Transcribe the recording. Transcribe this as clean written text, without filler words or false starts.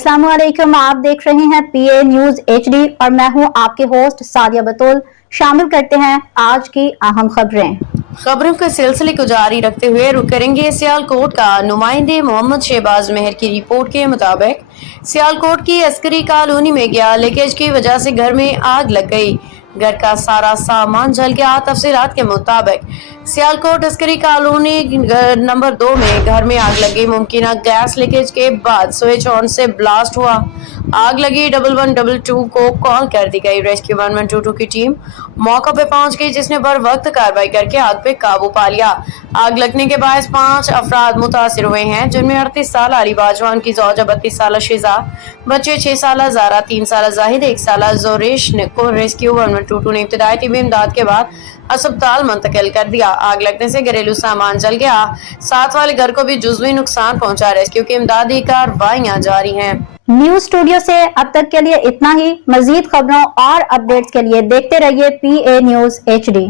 अस्सलाम वालेकुम, आप देख रहे हैं PA न्यूज HD और मैं हूं आपके होस्ट सादिया बतूल। शामिल करते हैं आज की अहम खबरों के सिलसिले को जारी रखते हुए रुक करेंगे सियालकोट का। नुमाइंदे मोहम्मद शहबाज मेहर की रिपोर्ट के मुताबिक सियालकोट की अस्करी कॉलोनी में गया लीकेज की वजह से घर में आग लग गई। घर का सारा सामान जल गया। तफसीलात के मुताबिक सियालकोट अस्करी कॉलोनी नंबर 2 में घर में आग लगी। मुमकिन गैस लीकेज के बाद स्विच ऑन से ब्लास्ट हुआ। आग लगी 1112 को कॉल कर दी गई। रेस्क्यू 1122 की टीम मौका पे पहुंच गई, जिसने बर वक्त कार्रवाई करके आग पे काबू पा लिया। आग लगने के बाद 5 अफराद मुतासिर हुए हैं, जिनमें 38 साल अली बाजवान की जौजा, 32 साल शिजा, बच्चे 6 साल जारा, 3 साल जाहिद, 1 साल जोरेश को रेस्क्यू 1122 ने इब्तदाई टीम इमदाद के बाद अस्पताल मुंतकिल कर दिया। आग लगने से घरेलू सामान जल गया। साथ वाले घर को भी जुज़वी नुकसान पहुंचा। रेस्क्यू की इमदादी कार्रवाइयां जारी हैं। न्यूज स्टूडियो से अब तक के लिए इतना ही। मजीद खबरों और अपडेट्स के लिए देखते रहिए PA न्यूज HD।